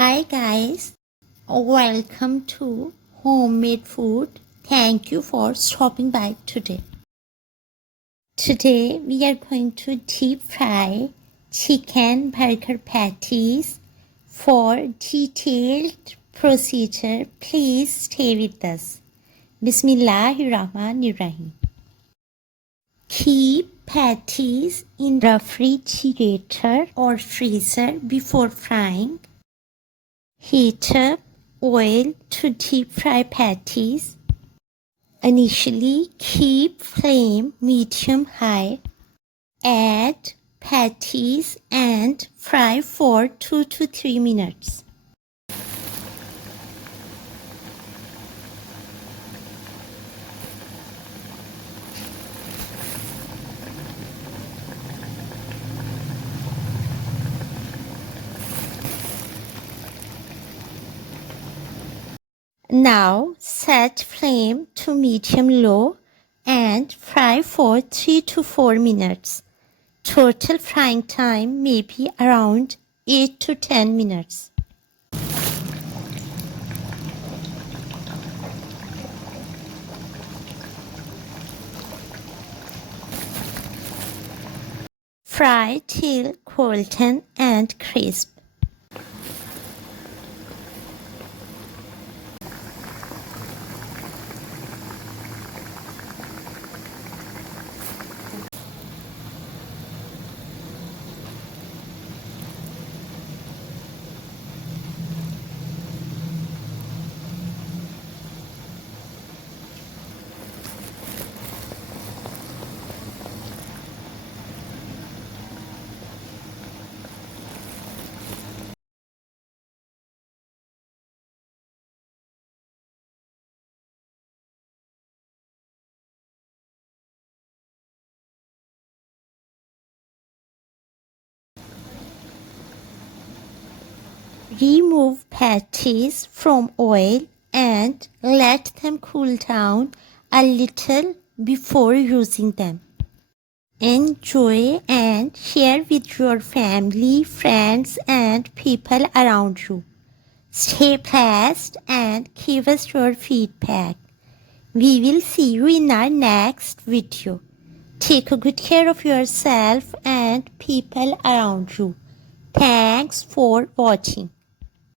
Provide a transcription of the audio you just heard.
Hi guys, welcome to Homemade Food. Thank you for stopping by today. Today we are going to deep fry chicken burger patties. For detailed procedure, please stay with us. Bismillahirrahmanirrahim. Keep patties in refrigerator or freezer before frying. Heat up oil to deep fry patties. Initially, keep flame medium-high. Add patties and fry for 2 to 3 minutes. Now set flame to medium-low and fry for 3 to 4 minutes. Total frying time may be around 8 to 10 minutes. Fry till golden and crisp. Remove patties from oil and let them cool down a little before using them. Enjoy and share with your family, friends, and people around you. Stay blessed and give us your feedback. We will see you in our next video. Take a good care of yourself and people around you. Thanks for watching.